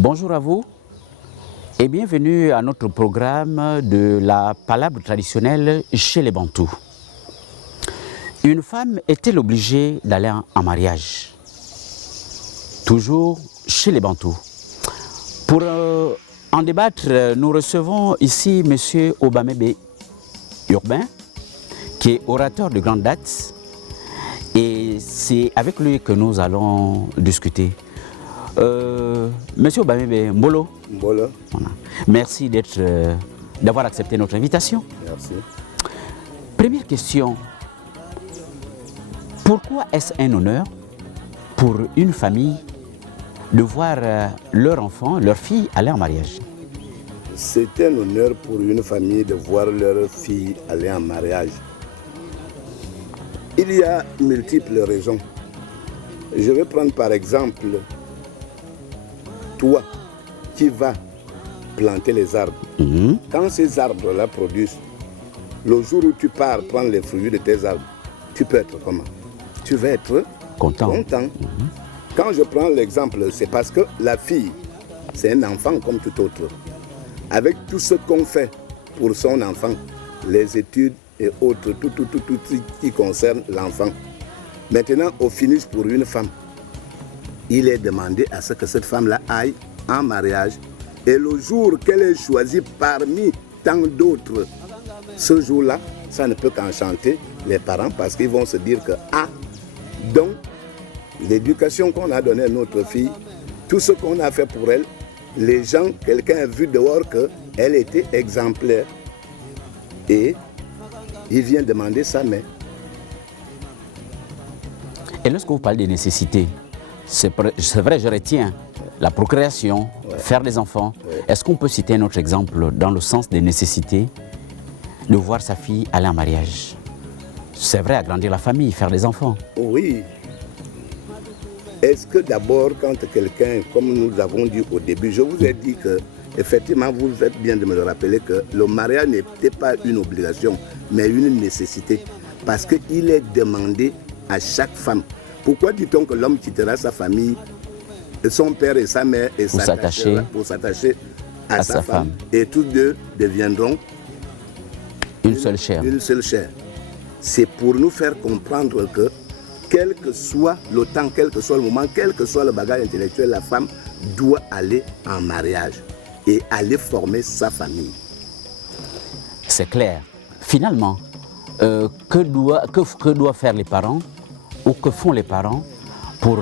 Bonjour à vous et bienvenue à notre programme de la palabre traditionnelle chez les Bantous. Une femme est-elle obligée d'aller en mariage? Toujours chez les Bantous. Pour en débattre, nous recevons ici M. Obamebe Urbain, qui est orateur de grande date, et c'est avec lui que nous allons discuter. Monsieur Obamebe Mbolo. Mbolo. Voilà. Merci d'avoir accepté notre invitation. Merci. Première question. Pourquoi est-ce un honneur pour une famille de voir leur enfant, leur fille aller en mariage? C'est un honneur pour une famille de voir leur fille aller en mariage. Il y a multiples raisons. Je vais prendre par exemple toi qui vas planter les arbres. Quand ces arbres-là produisent, le jour où tu pars prendre les fruits de tes arbres, tu peux être comment? Tu vas être content. Quand je prends l'exemple, c'est parce que la fille, c'est un enfant comme tout autre. Avec tout ce qu'on fait pour son enfant, les études et autres, tout qui concerne l'enfant. Maintenant, au finish pour une femme, il est demandé à ce que cette femme-là aille en mariage. Et le jour qu'elle est choisie parmi tant d'autres, ce jour-là, ça ne peut qu'enchanter les parents parce qu'ils vont se dire que, donc, l'éducation qu'on a donnée à notre fille, tout ce qu'on a fait pour elle, les gens, quelqu'un a vu dehors qu'elle était exemplaire. Et il vient demander sa main. Et lorsque vous parlez des nécessités, c'est vrai, je retiens la procréation, faire des enfants. Est-ce qu'on peut citer un autre exemple dans le sens des nécessités de voir sa fille aller en mariage? C'est vrai, agrandir la famille, faire des enfants. Oui. Est-ce que d'abord, quand quelqu'un, comme nous avons dit au début, je vous ai dit que, effectivement, vous faites bien de me le rappeler que le mariage n'était pas une obligation, mais une nécessité. Parce qu'il est demandé à chaque femme. Pourquoi dit-on que l'homme quittera sa famille, son père et sa mère, et pour s'attacher à sa femme. Et tous deux deviendront une seule chair. Une seule chair. C'est pour nous faire comprendre que, quel que soit le temps, quel que soit le moment, quel que soit le bagage intellectuel, la femme doit aller en mariage et aller former sa famille. C'est clair. Finalement, que doivent faire les parents ou que font les parents pour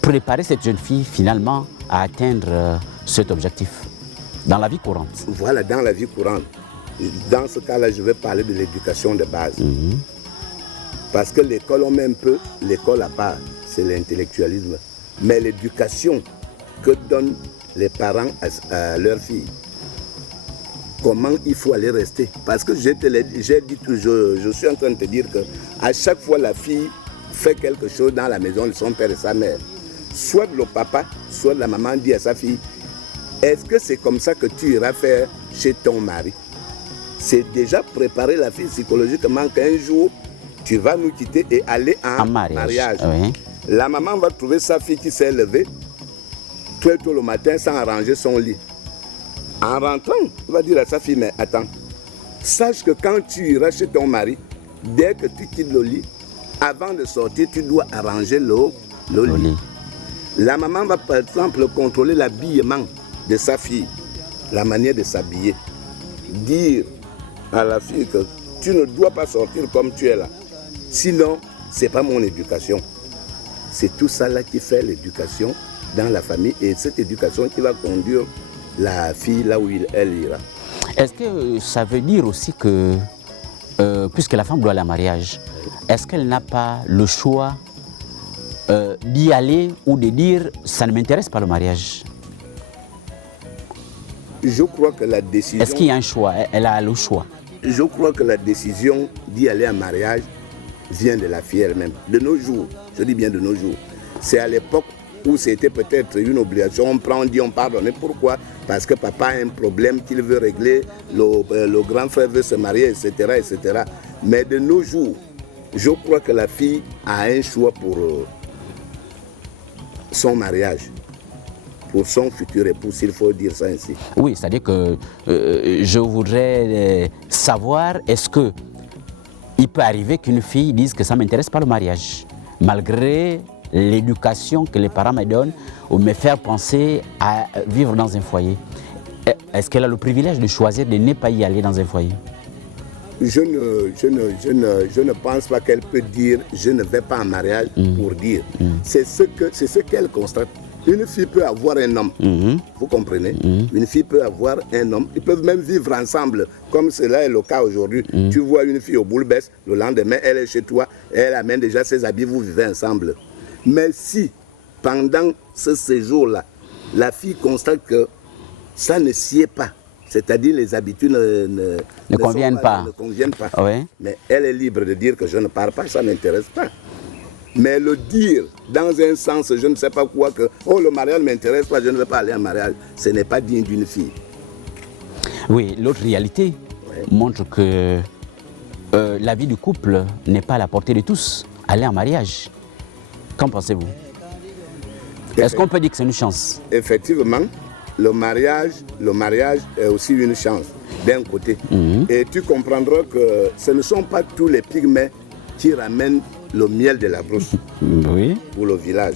préparer cette jeune fille finalement à atteindre cet objectif dans la vie courante? Voilà, dans la vie courante. Dans ce cas-là, je vais parler de l'éducation de base. Parce que l'école, on met un peu l'école à part, c'est l'intellectualisme. Mais l'éducation que donnent les parents à leur fille, comment il faut aller rester. Parce que j'ai dit toujours, je suis en train de te dire qu'à chaque fois la fille fait quelque chose dans la maison de son père et sa mère, soit le papa, soit la maman dit à sa fille, est-ce que c'est comme ça que tu iras faire chez ton mari? C'est déjà préparer la fille psychologiquement qu'un jour, tu vas nous quitter et aller en mariage. Oui. La maman va trouver sa fille qui s'est levée très tôt le matin sans arranger son lit. En rentrant, il va dire à sa fille, mais attends, sache que quand tu iras chez ton mari, dès que tu quittes le lit, avant de sortir, tu dois arranger le lit. La maman va par exemple contrôler l'habillement de sa fille, la manière de s'habiller. Dire à la fille que tu ne dois pas sortir comme tu es là. Sinon, ce n'est pas mon éducation. C'est tout ça là qui fait l'éducation dans la famille et cette éducation qui va conduire la fille là où elle ira. Est-ce que ça veut dire aussi que, puisque la femme doit aller en mariage, est-ce qu'elle n'a pas le choix d'y aller ou de dire « ça ne m'intéresse pas le mariage » ? Je crois que la décision... Est-ce qu'il y a un choix? Elle a le choix. Je crois que la décision d'y aller en mariage vient de la fille elle-même. De nos jours, je dis bien de nos jours. C'est à l'époque où c'était peut-être une obligation. On prend, on dit, on pardonne. Pourquoi? Parce que papa a un problème qu'il veut régler, le grand frère veut se marier, etc., etc. Mais de nos jours, je crois que la fille a un choix pour son mariage. pour son futur époux, s'il faut dire ça ainsi. Oui, c'est-à-dire que je voudrais savoir, est-ce que il peut arriver qu'une fille dise que ça ne m'intéresse pas le mariage, malgré l'éducation que les parents me donnent ou me faire penser à vivre dans un foyer. Est-ce qu'elle a le privilège de choisir de ne pas y aller dans un foyer? Je ne pense pas qu'elle peut dire « je ne vais pas en mariage » pour dire. C'est ce qu'elle constate. Une fille peut avoir un homme, vous comprenez? Une fille peut avoir un homme, ils peuvent même vivre ensemble, comme cela est le cas aujourd'hui. Tu vois une fille au boule-besse, le lendemain elle est chez toi, elle amène déjà ses habits, vous vivez ensemble. Mais si, pendant ce séjour-là, la fille constate que ça ne sied pas, c'est-à-dire les habitudes ne conviennent pas. Oui. Mais elle est libre de dire que je ne pars pas, ça ne m'intéresse pas. Mais le dire dans un sens, je ne sais pas quoi, que oh, le mariage ne m'intéresse pas, je ne vais pas aller en mariage, ce n'est pas digne d'une fille. Oui, l'autre réalité montre que la vie du couple n'est pas à la portée de tous. Aller en mariage, qu'en pensez-vous? Est-ce qu'on peut dire que c'est une chance? Effectivement, le mariage est aussi une chance, d'un côté. Et tu comprendras que ce ne sont pas tous les pygmées qui ramènent le miel de la brousse pour le village.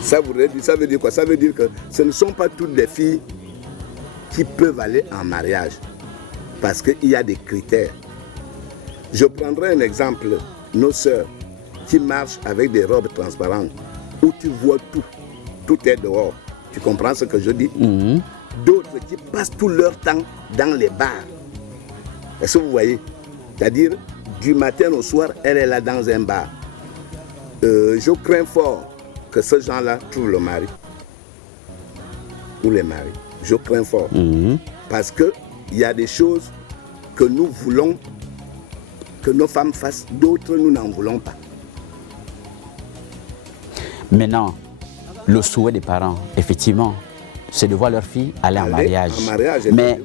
Ça veut dire quoi? Ça veut dire que ce ne sont pas toutes les filles qui peuvent aller en mariage, parce qu'il y a des critères. Je prendrai un exemple, nos sœurs qui marchent avec des robes transparentes, où tu vois tout est dehors. Tu comprends ce que je dis? D'autres qui passent tout leur temps dans les bars. Est-ce que vous voyez? C'est-à-dire, du matin au soir, elle est là dans un bar. Je crains fort que ces gens-là trouvent le mari. Ou les maris. Je crains fort. Parce qu'il y a des choses que nous voulons que nos femmes fassent, d'autres nous n'en voulons pas. Maintenant, le souhait des parents, effectivement, c'est de voir leur fille aller en mariage. Mais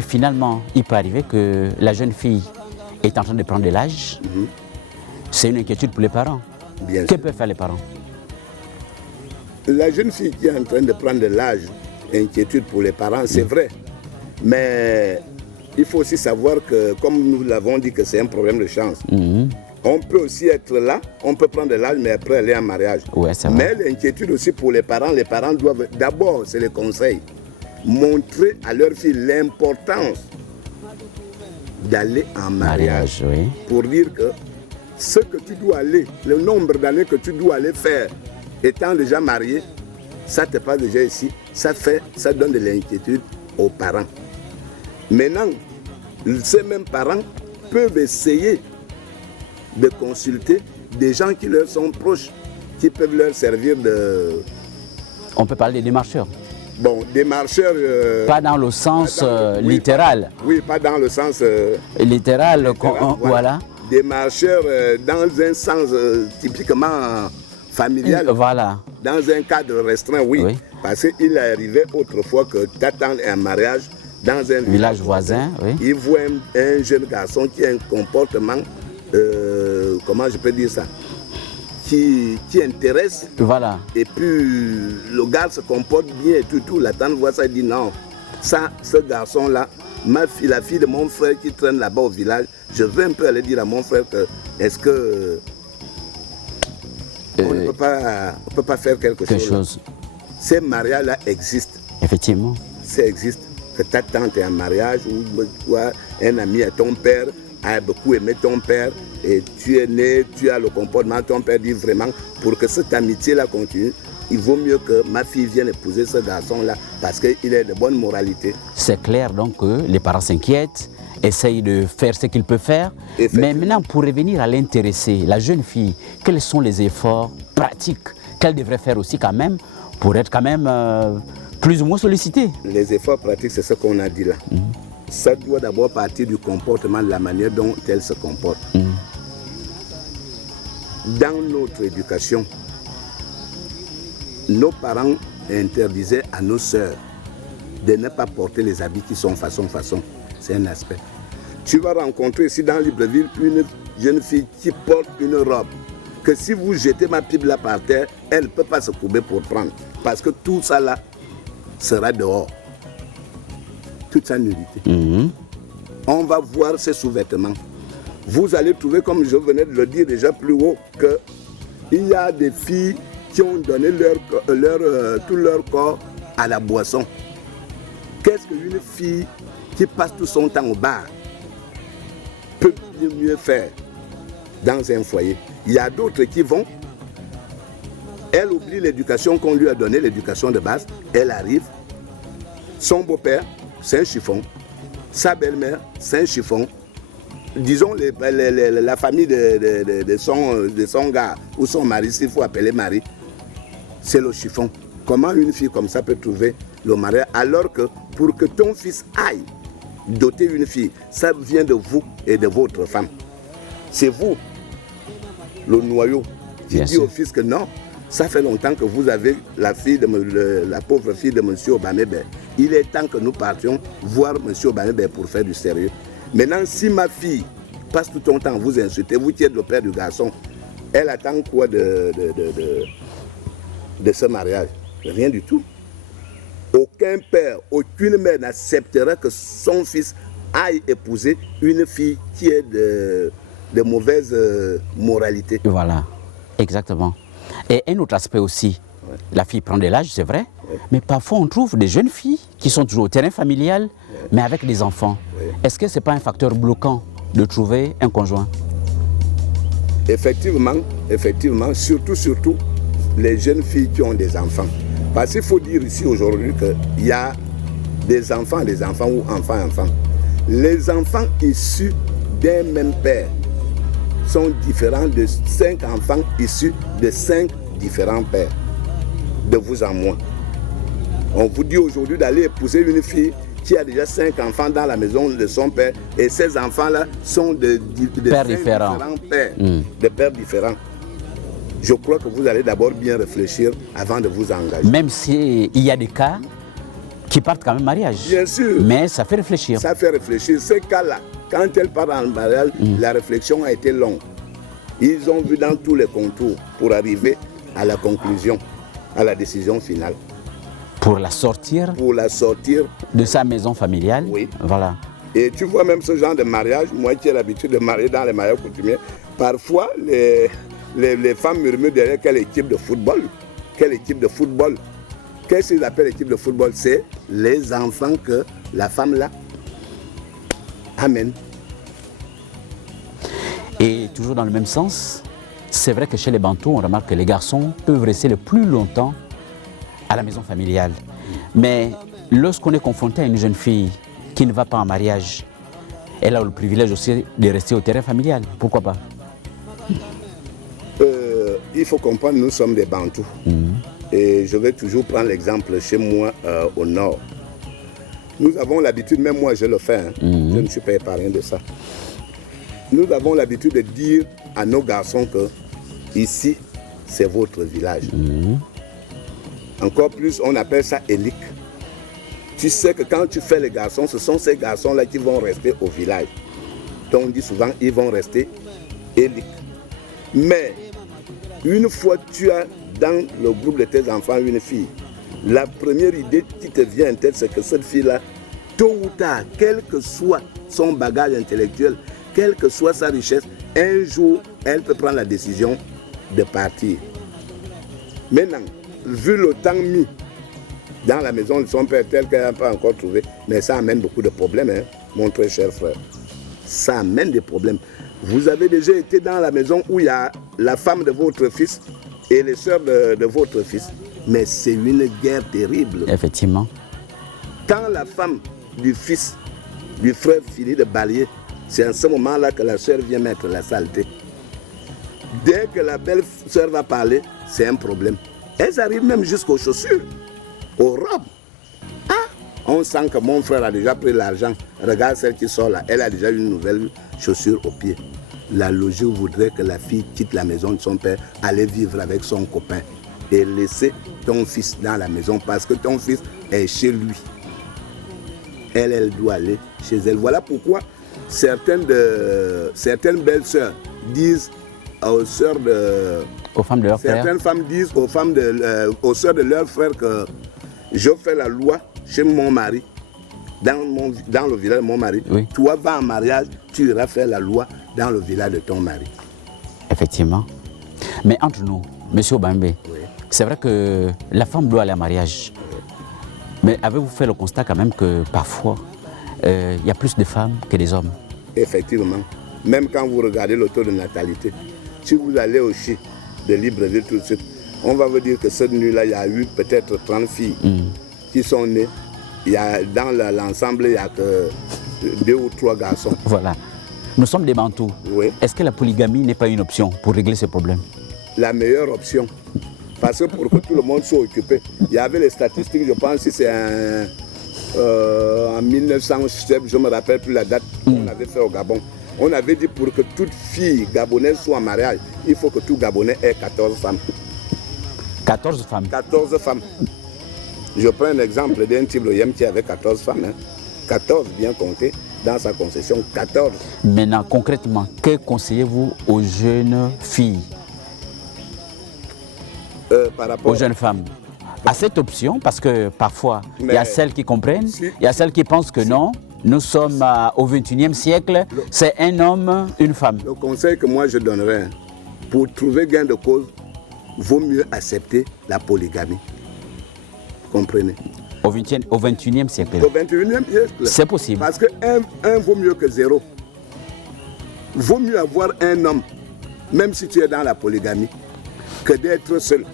finalement, il peut arriver que la jeune fille est en train de prendre de l'âge. C'est une inquiétude pour les parents. Que peuvent faire les parents? La jeune fille qui est en train de prendre de l'âge, inquiétude pour les parents, c'est vrai. Mais il faut aussi savoir que, comme nous l'avons dit, que c'est un problème de chance. On peut aussi être là, on peut prendre de l'âge, mais après aller en mariage. Mais l'inquiétude aussi pour les parents doivent, d'abord, c'est le conseil, montrer à leur fille l'importance d'aller en mariage. Pour dire que ce que tu dois aller, le nombre d'années que tu dois aller faire, étant déjà marié, ça te passe déjà ici, ça donne de l'inquiétude aux parents. Maintenant, ces mêmes parents peuvent essayer de consulter des gens qui leur sont proches, qui peuvent leur servir de... On peut parler des démarcheurs. Bon, démarcheurs... pas dans le sens littéral. Oui, pas dans le sens... littéral, voilà. Démarcheurs dans un sens typiquement familial. Voilà. Dans un cadre restreint, oui. Parce qu'il est arrivé autrefois que t'attends un mariage dans un village voisin. Il voit un jeune garçon qui a un comportement... comment je peux dire ça, qui intéresse. Voilà. Et puis le gars se comporte bien et tout. La tante voit ça et dit non, ça, ce garçon-là, la fille de mon frère qui traîne là-bas au village, je veux un peu aller dire à mon frère que est-ce que on ne peut pas faire quelque chose. Ces mariages-là existent. Effectivement. Ça existe. Que ta tante est en mariage ou un ami à ton père a beaucoup aimé ton père et tu es né, tu as le comportement de ton père, dit vraiment, pour que cette amitié-là continue, il vaut mieux que ma fille vienne épouser ce garçon-là parce qu'il est de bonne moralité. C'est clair donc que les parents s'inquiètent, essayent de faire ce qu'ils peuvent faire. Mais maintenant, pour revenir à l'intéressé, la jeune fille, quels sont les efforts pratiques qu'elle devrait faire aussi quand même pour être quand même plus ou moins sollicitée? Les efforts pratiques, c'est ce qu'on a dit là. Ça doit d'abord partir du comportement, de la manière dont elle se comporte. Dans notre éducation, nos parents interdisaient à nos sœurs de ne pas porter les habits qui sont façon. C'est un aspect. Tu vas rencontrer ici dans Libreville une jeune fille qui porte une robe que si vous jetez ma Bible là par terre, elle ne peut pas se courber pour prendre. Parce que tout ça là, sera dehors. Toute sa nudité. On va voir ses sous-vêtements. Vous allez trouver, comme je venais de le dire déjà plus haut, qu'il y a des filles qui ont donné tout leur corps à la boisson. Qu'est-ce qu'une fille qui passe tout son temps au bar peut mieux faire dans un foyer? Il y a d'autres qui vont, elle oublie l'éducation qu'on lui a donnée, l'éducation de base, elle arrive, son beau-père, c'est un chiffon, sa belle-mère, c'est un chiffon, disons la famille de son gars ou son mari, s'il faut appeler mari, c'est le chiffon. Comment une fille comme ça peut trouver le mariage alors que pour que ton fils aille doter une fille, ça vient de vous et de votre femme. C'est vous, le noyau, qui dit au fils que non, ça fait longtemps que vous avez la pauvre fille de M. Obamebe. Il est temps que nous partions voir M. Obamebe pour faire du sérieux. Maintenant, si ma fille passe tout son temps à vous insulter, vous qui êtes le père du garçon, elle attend quoi de ce mariage? Rien du tout. Aucun père, aucune mère n'acceptera que son fils aille épouser une fille qui est de mauvaise moralité. Voilà, exactement. Et un autre aspect aussi, la fille prend de l'âge, c'est vrai, mais parfois on trouve des jeunes filles qui sont toujours au terrain familial, mais avec des enfants. Est-ce que ce n'est pas un facteur bloquant de trouver un conjoint? Effectivement, surtout les jeunes filles qui ont des enfants. Parce qu'il faut dire ici aujourd'hui qu'il y a des enfants ou enfants. Les enfants issus d'un même père sont différents de 5 enfants issus de 5 différents pères, de vous à moi. On vous dit aujourd'hui d'aller épouser une fille qui a déjà 5 enfants dans la maison de son père et ces enfants-là sont de pères différents pères, de pères différents. Je crois que vous allez d'abord bien réfléchir avant de vous engager. Même s'il y a des cas qui partent quand même en mariage. Bien sûr. Mais ça fait réfléchir. Ça fait réfléchir. Ces cas-là, quand elles partent en mariage, la réflexion a été longue. Ils ont vu dans tous les contours pour arriver à la conclusion, à la décision finale. Pour la sortir de sa maison familiale. Oui. Voilà. Et tu vois même ce genre de mariage, moi qui ai l'habitude de marier dans les mariages coutumiers, parfois les femmes murmurent derrière quelle équipe de football. Qu'est-ce qu'ils appellent l'équipe de football? C'est les enfants que la femme là amène. Et toujours dans le même sens, c'est vrai que chez les Bantous, on remarque que les garçons peuvent rester le plus longtemps à la maison familiale. Mais lorsqu'on est confronté à une jeune fille qui ne va pas en mariage, elle a le privilège aussi de rester au terrain familial. Pourquoi pas? Il faut comprendre, nous sommes des Bantous. Et je vais toujours prendre l'exemple chez moi au nord. Nous avons l'habitude, même moi je le fais, je ne suis pas épargné de ça. Nous avons l'habitude de dire à nos garçons que ici, c'est votre village. Encore plus, on appelle ça élique. Tu sais que quand tu fais les garçons, ce sont ces garçons-là qui vont rester au village. Donc on dit souvent, ils vont rester éliques. Mais une fois que tu as dans le groupe de tes enfants une fille, la première idée qui te vient en tête, c'est que cette fille-là, tôt ou tard, quel que soit son bagage intellectuel, quelle que soit sa richesse, un jour, elle peut prendre la décision de partir. Maintenant, vu le temps mis dans la maison de son père tel qu'elle n'a pas encore trouvé, mais ça amène beaucoup de problèmes, hein, mon très cher frère. Ça amène des problèmes. Vous avez déjà été dans la maison où il y a la femme de votre fils et les sœurs de votre fils, mais c'est une guerre terrible. Effectivement. Quand la femme du fils, du frère finit de balayer, c'est en ce moment-là que la sœur vient mettre la saleté. Dès que la belle sœur va parler, c'est un problème. Elles arrivent même jusqu'aux chaussures, aux robes. Ah, on sent que mon frère a déjà pris l'argent. Regarde celle qui sort là, elle a déjà une nouvelle chaussure au pied. La logique voudrait que la fille quitte la maison de son père, aller vivre avec son copain et laisser ton fils dans la maison parce que ton fils est chez lui. Elle doit aller chez elle. Voilà pourquoi certaines belles sœurs disent aux sœurs aux femmes de leur frère. Certaines femmes disent aux sœurs de leur frère que je fais la loi chez mon mari, dans le village de mon mari. Oui. Toi, vas en mariage, tu iras faire la loi dans le village de ton mari. Effectivement. Mais entre nous, Monsieur Obambe, Oui. c'est vrai que la femme doit aller en mariage. Mais avez-vous fait le constat quand même que parfois, il y a plus de femmes que des hommes? Effectivement. Même quand vous regardez le taux de natalité, si vous allez au Chi de Libreville tout de suite, on va vous dire que cette nuit-là, il y a eu peut-être 30 filles qui sont nées. Il y a, dans l'ensemble, il n'y a que 2 ou 3 garçons. Voilà. Nous sommes des Bantous. Oui. Est-ce que la polygamie n'est pas une option pour régler ce problème? La meilleure option. Parce que pour que tout le monde soit occupé, il y avait les statistiques, je pense que c'est en 1907, je ne me rappelle plus la date qu'on avait fait au Gabon. On avait dit pour que toute fille gabonaise soit en mariage, il faut que tout Gabonais ait 14 femmes. 14 femmes. 14 femmes. Je prends un exemple d'un Tibloyem qui avait 14 femmes. Hein. 14 bien compté dans sa concession, 14. Maintenant, concrètement, que conseillez-vous aux jeunes filles, Par rapport aux jeunes femmes, à cette option? Parce que parfois, il y a celles qui comprennent, il y a celles qui pensent que non, nous sommes au XXIe siècle, c'est un homme, une femme. Le conseil que moi je donnerais, pour trouver gain de cause, vaut mieux accepter la polygamie. Comprenez? Au XXIe siècle. Au 21e siècle. C'est possible. Parce que un vaut mieux que 0. Vaut mieux avoir un homme, même si tu es dans la polygamie, que d'être seul.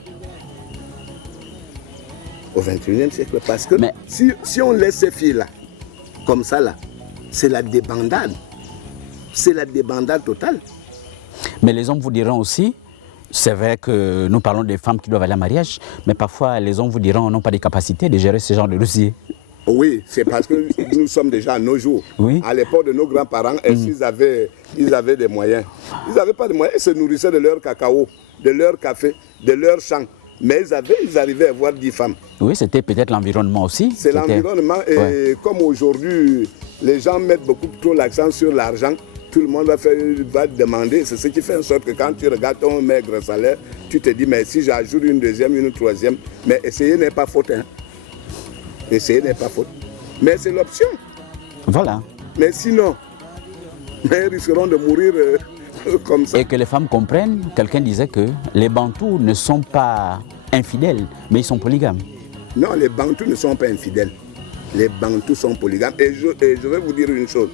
Au 21e siècle. Parce que si on laisse ces filles-là, comme ça là, c'est la débandade. C'est la débandade totale. Mais les hommes vous diront aussi, c'est vrai que nous parlons des femmes qui doivent aller en mariage, mais parfois les hommes vous diront n'ont pas de capacité de gérer ce genre de dossier. Oui, c'est parce que nous sommes déjà à nos jours. Oui. À l'époque de nos grands-parents, ils avaient des moyens. Ils n'avaient pas de moyens, ils se nourrissaient de leur cacao, de leur café, de leur champ. Mais ils arrivaient à avoir 10 femmes. Oui, c'était peut-être l'environnement aussi. C'est l'environnement et comme aujourd'hui, les gens mettent beaucoup trop l'accent sur l'argent, tout le monde va demander. C'est ce qui fait en sorte que quand tu regardes ton maigre salaire, tu te dis, mais si j'ajoute une deuxième, une troisième, mais essayer n'est pas faute. Hein. Essayer n'est pas faute. Mais c'est l'option. Voilà. Mais sinon, ils risqueront de mourir comme ça. Et que les femmes comprennent, quelqu'un disait que les Bantous ne sont pas infidèles, mais ils sont polygames. Non, les Bantous ne sont pas infidèles. Les Bantous sont polygames. Et je vais vous dire une chose.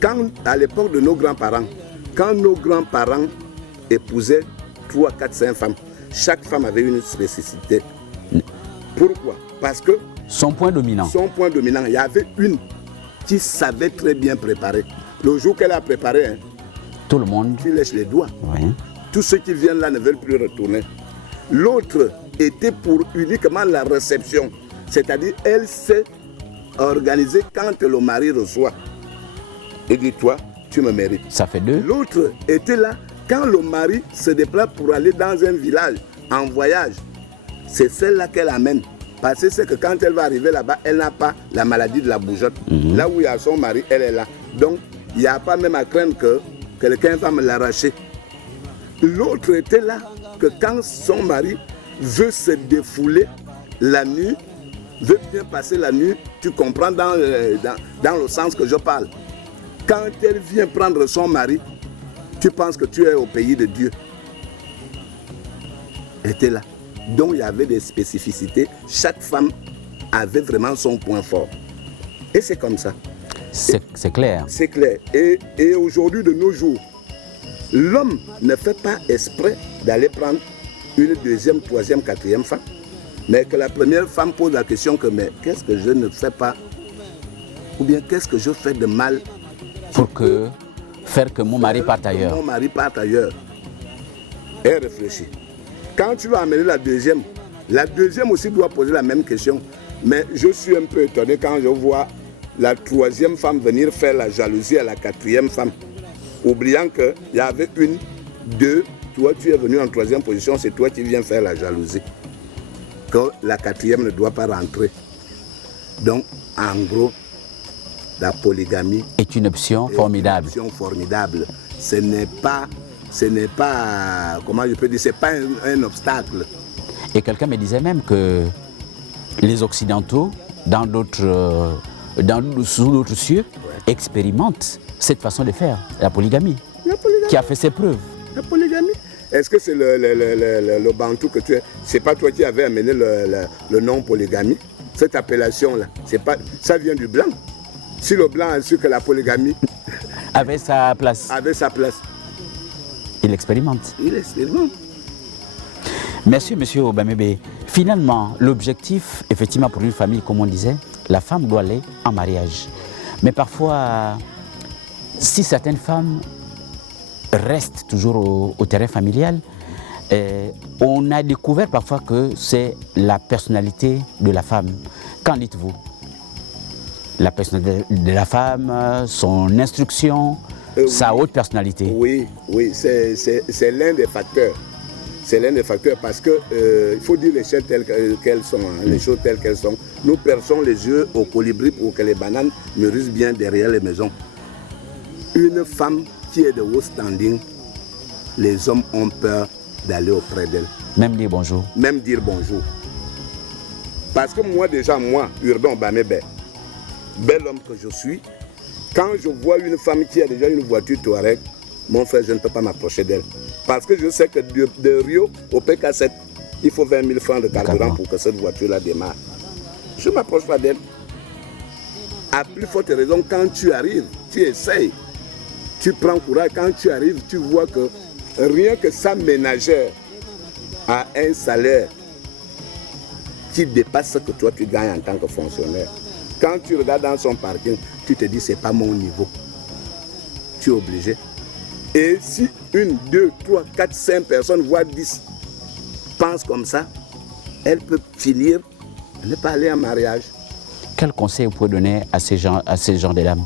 Quand, à l'époque de nos grands-parents, quand nos grands-parents épousaient 3, 4, 5 femmes, chaque femme avait une spécificité. Pourquoi? Parce que son point dominant. Son point dominant, il y avait une qui savait très bien préparer. Le jour qu'elle a préparé, hein, tout le monde. Tu lèches les doigts. Oui. Tous ceux qui viennent là ne veulent plus retourner. L'autre était pour uniquement la réception. C'est-à-dire, elle s'est organisée quand le mari reçoit. Et dit, toi, tu me mérites. Ça fait 2. L'autre était là quand le mari se déplace pour aller dans un village, en voyage. C'est celle-là qu'elle amène. Parce que c'est que quand elle va arriver là-bas, elle n'a pas la maladie de la bougeotte. Là où il y a son mari, elle est là. Donc, il n'y a pas même à craindre que quelqu'un va me l'arracher. L'autre était là que quand son mari veut se défouler la nuit, veut bien passer la nuit, tu comprends dans le sens que je parle. Quand elle vient prendre son mari, tu penses que tu es au pays de Dieu. Elle était là. Donc il y avait des spécificités. Chaque femme avait vraiment son point fort. Et c'est comme ça. C'est clair. C'est clair. Et aujourd'hui, de nos jours, l'homme ne fait pas exprès d'aller prendre une deuxième, troisième, quatrième femme. Mais que la première femme pose la question que, mais qu'est-ce que je ne fais pas? Ou bien qu'est-ce que je fais de mal pour faire que mon mari parte ailleurs? Mon mari parte ailleurs. Et réfléchis. Quand tu vas amener la deuxième aussi doit poser la même question. Mais je suis un peu étonné quand je vois la troisième femme venir faire la jalousie à la quatrième femme, oubliant qu'il y avait une, deux, toi tu es venu en troisième position, c'est toi qui viens faire la jalousie. Que la quatrième ne doit pas rentrer. Donc, en gros, la polygamie est une option formidable. Une option formidable. Ce n'est pas, comment je peux dire, c'est pas un obstacle. Et quelqu'un me disait même que Les Occidentaux, sous d'autres cieux, expérimentent cette façon de faire, la polygamie, qui a fait ses preuves. La polygamie. Est-ce que c'est le bantou que tu es? C'est pas toi qui avais amené le nom polygamie? Cette appellation-là, ça vient du blanc. Si le blanc a su que la polygamie avait sa place. Il expérimente. Il expérimente. Merci, monsieur Obamebe. Finalement, l'objectif, effectivement, pour une famille, comme on disait, la femme doit aller en mariage. Mais parfois, si certaines femmes restent toujours au terrain familial, on a découvert parfois que c'est la personnalité de la femme. Qu'en dites-vous? La personnalité de la femme, son instruction, sa haute personnalité. Oui, c'est l'un des facteurs. C'est l'un des facteurs parce que il faut dire les choses telles qu'elles sont, les choses telles qu'elles sont. Nous perçons les yeux au colibri pour que les bananes mûrissent bien derrière les maisons. Une femme qui est de haut standing, les hommes ont peur d'aller auprès d'elle. Même dire bonjour. Même dire bonjour. Parce que moi, Urbain Obamebe, bel homme que je suis, quand je vois une femme qui a déjà une voiture Touareg, mon frère, je ne peux pas m'approcher d'elle. Parce que je sais que de Rio au PK7, il faut 20 000 francs de carburant pour que cette voiture-là démarre. Je ne m'approche pas d'elle. À plus forte raison, quand tu arrives, tu essayes, tu prends courage. Quand tu arrives, tu vois que rien que sa ménagère a un salaire qui dépasse ce que toi tu gagnes en tant que fonctionnaire. Quand tu regardes dans son parking, tu te dis, c'est pas mon niveau. Tu es obligé. Et si 1, 2, 3, 4, 5 personnes, voire 10, pensent comme ça, elle peut finir à ne pas aller en mariage. Quel conseil vous pouvez donner à ces gens de dames?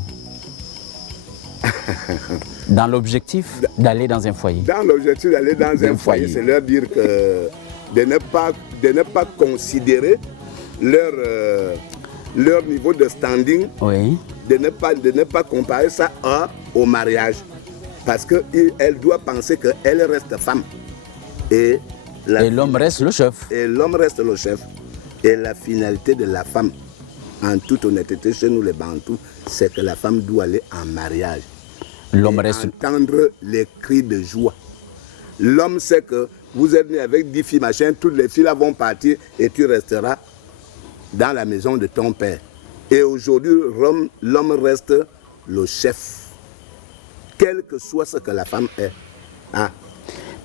Dans l'objectif d'aller dans un foyer. Dans l'objectif d'aller dans un foyer, c'est leur dire que de ne pas considérer leur niveau de standing, oui. de ne pas comparer ça au mariage. Parce qu'elle doit penser qu'elle reste femme. Et l'homme reste le chef. Et l'homme reste le chef. Et la finalité de la femme, en toute honnêteté, chez nous les Bantous, c'est que la femme doit aller en mariage. L'homme reste... entendre les cris de joie. L'homme sait que vous êtes né avec 10 filles, machin, toutes les filles là vont partir et tu resteras dans la maison de ton père. Et aujourd'hui, l'homme reste le chef. Quel que soit ce que la femme est. Ah.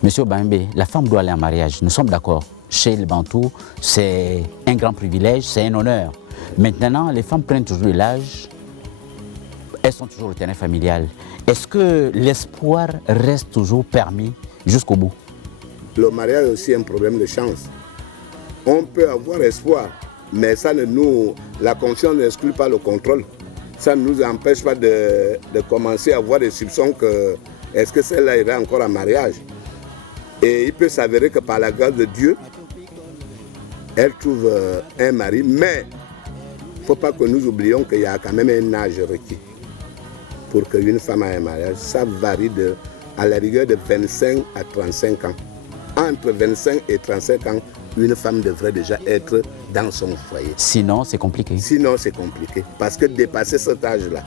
Monsieur Obamebe, la femme doit aller en mariage. Nous sommes d'accord. Chez les Bantous, c'est un grand privilège, c'est un honneur. Maintenant, les femmes prennent toujours de l'âge. Elles sont toujours au terrain familial. Est-ce que l'espoir reste toujours permis jusqu'au bout? Le mariage est aussi un problème de chance. On peut avoir espoir, mais la confiance n'exclut pas le contrôle. Ça ne nous empêche pas de commencer à avoir des soupçons que est-ce que celle-là ira encore en mariage. Et il peut s'avérer que par la grâce de Dieu, elle trouve un mari, mais il ne faut pas que nous oublions qu'il y a quand même un âge requis pour qu'une femme ait un mariage. Ça varie à la rigueur de 25 à 35 ans. Entre 25 et 35 ans, une femme devrait déjà être dans son foyer. Sinon, c'est compliqué. Sinon, c'est compliqué. Parce que dépasser cet âge-là,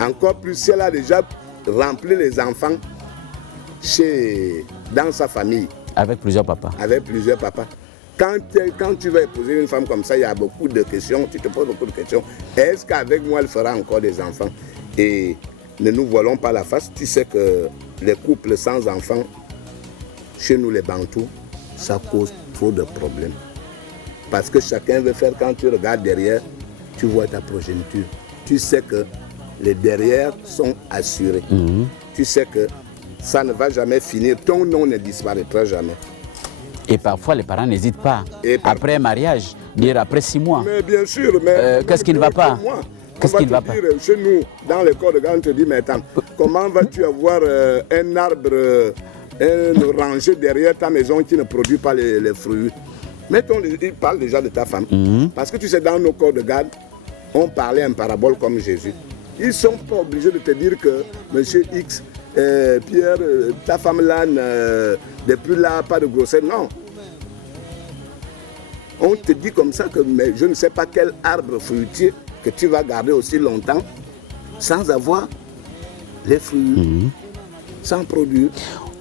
encore plus si elle a déjà rempli les enfants dans sa famille. Avec plusieurs papas. Avec plusieurs papas. Quand tu vas épouser une femme comme ça, il y a beaucoup de questions. Tu te poses beaucoup de questions. Est-ce qu'avec moi, elle fera encore des enfants? Et ne nous voilons pas la face. Tu sais que les couples sans enfants, chez nous les Bantous, ça cause trop de problèmes. Parce que chacun veut faire, quand tu regardes derrière, tu vois ta progéniture. Tu sais que les derrière sont assurés. Tu sais que ça ne va jamais finir. Ton nom ne disparaîtra jamais. Et parfois, les parents n'hésitent pas, après un mariage, dire après 6 mois. Mais bien sûr, mais... qu'est-ce qui ne va pas? Qu'est-ce qui ne va pas? Chez nous, dans les corps de garde, on te dit, mais attends, comment vas-tu avoir un arbre, une rangée derrière ta maison qui ne produit pas les fruits? Mettons, il parle déjà de ta femme. Parce que tu sais, dans nos corps de garde, on parlait en parabole comme Jésus. Ils ne sont pas obligés de te dire que monsieur X, Pierre, ta femme là, depuis là, pas de grossesse. Non. On te dit comme ça que mais je ne sais pas quel arbre fruitier que tu vas garder aussi longtemps sans avoir les fruits, sans produire.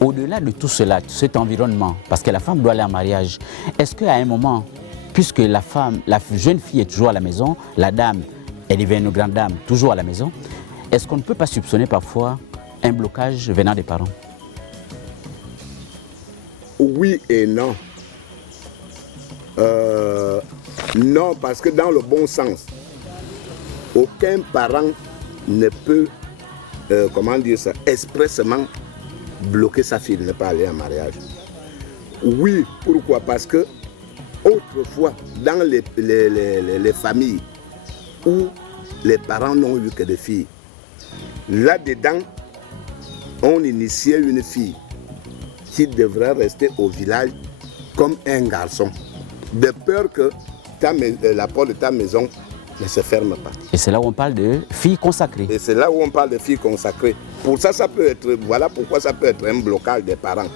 Au-delà de tout cela, cet environnement, parce que la femme doit aller en mariage, est-ce qu'à un moment, puisque la jeune fille est toujours à la maison, la dame, elle devient une grande dame, toujours à la maison, est-ce qu'on ne peut pas soupçonner parfois un blocage venant des parents? Oui et non. Non, parce que dans le bon sens, aucun parent ne peut, comment dire ça, expressément bloquer sa fille de ne pas aller en mariage. Oui, pourquoi? Parce que autrefois, dans les familles où les parents n'ont eu que des filles, là-dedans, on initiait une fille qui devrait rester au village comme un garçon, de peur que la porte de ta maison ne se ferme pas. Et c'est là où on parle de filles consacrées. Et c'est là où on parle de filles consacrées. Pour ça, ça peut être, voilà pourquoi ça peut être un blocage des parents.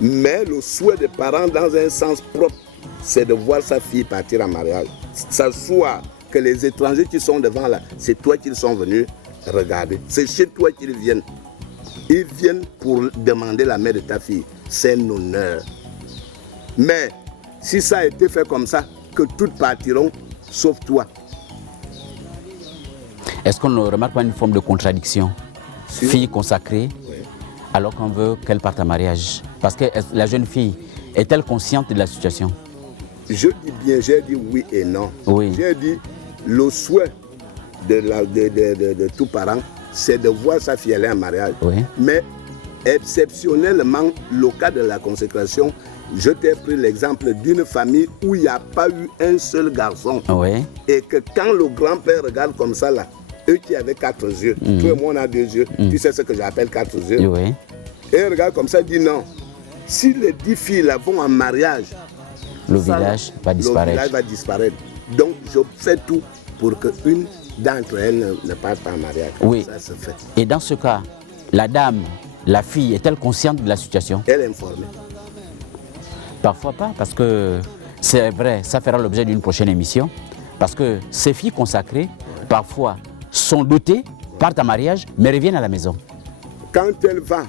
Mais le souhait des parents, dans un sens propre, c'est de voir sa fille partir en mariage. Ça soit que les étrangers qui sont devant là, c'est toi qu'ils sont venus regarder. C'est chez toi qu'ils viennent. Ils viennent pour demander la main de ta fille. C'est un honneur. Mais si ça a été fait comme ça, que toutes partiront, sauf toi. Est-ce qu'on ne remarque pas une forme de contradiction? Si. Fille consacrée, oui, alors qu'on veut qu'elle parte en mariage. Parce que la jeune fille, est-elle consciente de la situation? Je dis bien, j'ai dit oui et non. Oui. J'ai dit le souhait de tout parent, c'est de voir sa fille aller en mariage. Oui. Mais exceptionnellement, le cas de la consécration, je t'ai pris l'exemple d'une famille où il n'y a pas eu un seul garçon. Oui. Et que quand le grand-père regarde comme ça, là, eux qui avaient 4 yeux, toi et moi on a 2 yeux, tu sais ce que j'appelle 4 yeux. Oui. Et il regarde comme ça, il dit non. Si les 10 filles là vont en mariage, le village va disparaître. Le village va disparaître. Donc je fais tout pour qu'une d'entre elles ne parte pas en mariage. Oui. Ça se fait. Et dans ce cas, la dame, la fille, est-elle consciente de la situation? Elle est informée. Parfois pas, parce que c'est vrai, ça fera l'objet d'une prochaine émission. Parce que ces filles consacrées, parfois, sont dotées, partent en mariage, mais reviennent à la maison. Quand elle va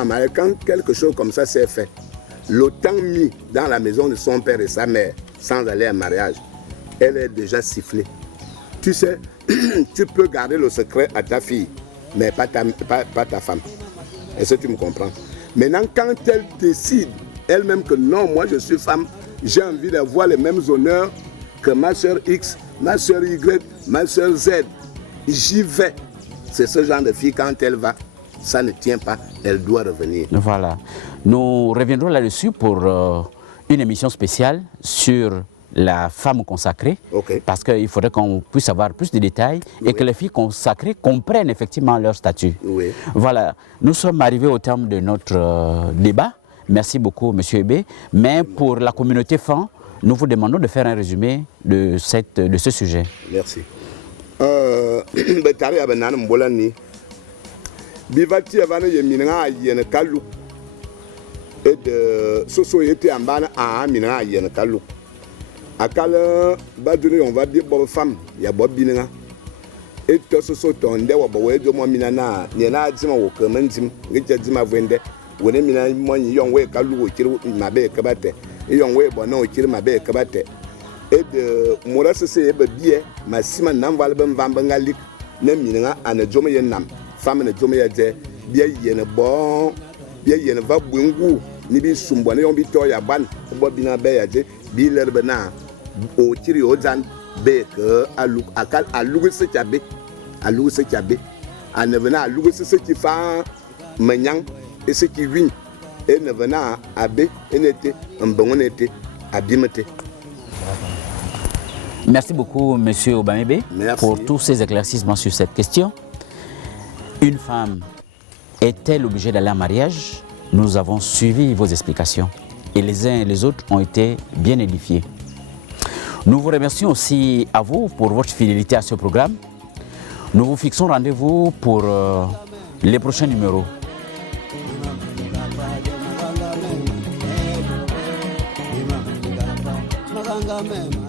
en mariage, quand quelque chose comme ça s'est fait, le temps mis dans la maison de son père et sa mère, sans aller en mariage, elle est déjà sifflée. Tu sais, tu peux garder le secret à ta fille, mais pas ta femme. Est-ce que tu me comprends? Maintenant, quand elle décide elle-même que non, moi je suis femme, j'ai envie d'avoir les mêmes honneurs que ma soeur X, ma soeur Y, ma soeur Z, j'y vais. C'est ce genre de fille, quand elle va, ça ne tient pas, elle doit revenir. Voilà. Nous reviendrons là-dessus pour une émission spéciale sur la femme consacrée, okay, parce qu'il faudrait qu'on puisse avoir plus de détails, oui, et que les filles consacrées comprennent effectivement leur statut. Oui. Voilà. Nous sommes arrivés au terme de notre débat. Merci beaucoup, M. Ebé. Mais pour la communauté FAN, nous vous demandons de faire un résumé de ce sujet. Merci. Bivati avana yeminanga yene kalu et de société en bas à minanga yene kalu. Akala baduri on va dire bonne femme ya bob binanga et to so tonde wa bo wejo mo minana ne na jima wo kamantim ngicha jima vende woni mina mo yon we kalu wo kiri mabe kabate yon we bo na wo kiri mabe kabate et de morase se be bie masima nan valbe mvamba ngalik ne minanga ana jomo yenam femme ne jomo yaje bia yene bon bia yene va bungu ni bi sumbo ne yon bi to ya ban bo bina be yaje bi lerbe na o kiri o jan be ke alu akal alu se tiabe anevena alu se qui fa manyang et ce qui win et nevena abe enete mbongonete abimete. Merci beaucoup, M. Obamebe, pour tous ces éclaircissements sur cette question. Une femme est-elle obligée d'aller en mariage? Nous avons suivi vos explications et les uns et les autres ont été bien édifiés. Nous vous remercions aussi à vous pour votre fidélité à ce programme. Nous vous fixons rendez-vous pour les prochains numéros. nanga mema